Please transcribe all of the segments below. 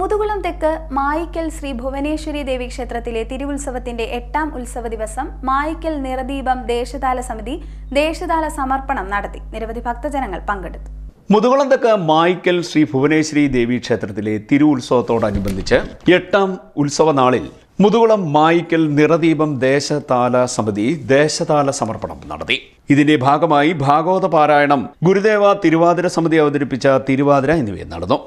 മുതുകുളം തെക്ക് മായിക്കൽ ശ്രീ ഭുവനേശ്വരി ദേവി ക്ഷേത്രത്തിലെ തിരുവുത്സവത്തിന്റെ 8ാം ഉത്സവ ദിവസം മായിക്കൽ നിറദീപം ദേശതാല സമിതി ദേശതാല സമർപ്പണം നടത്തി. നിരവധി ഭക്തജനങ്ങൾ പങ്കെടുത്തു. മുതുകുളം തെക്ക് മായിക്കൽ ശ്രീ ഭുവനേശ്വരി ദേവി ക്ഷേത്രത്തിലെ തിരുവുത്സവത്തോടനുബന്ധിച്ച് 8ാം ഉത്സവ നാളിൽ മുതുകുളം മായിക്കൽ നിറദീപം ദേശതാല സമിതി ദേശതാല സമർപ്പണം നടത്തി. ഇതിന്റെ ഭാഗമായി ഭാഗവത പാരായണം, ഗുരുദേവ തിരുവാതിര സമിതി അവതരിപ്പിച്ച തിരുവാതിര എന്നിവയും നടന്നു.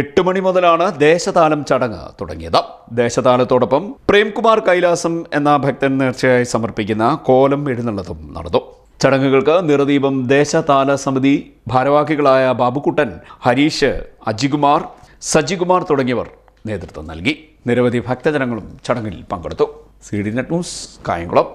എട്ട് മണി മുതലാണ് ദേശതാലം ചടങ്ങ് തുടങ്ങിയത്. ദേശതാലത്തോടൊപ്പം പ്രേംകുമാർ കൈലാസം എന്ന ഭക്തൻ നേർച്ചയായി സമർപ്പിക്കുന്ന കോലം എഴുന്നള്ളതും നടന്നു. ചടങ്ങുകൾക്ക് നിറദീപം ദേശതാല സമിതി ഭാരവാഹികളായ ബാബുക്കുട്ടൻ, ഹരീഷ്, അജികുമാർ, സജികുമാർ തുടങ്ങിയവർ നേതൃത്വം നൽകി. നിരവധി ഭക്തജനങ്ങളും ചടങ്ങിൽ പങ്കെടുത്തു. CDNet news, Kayamkulam.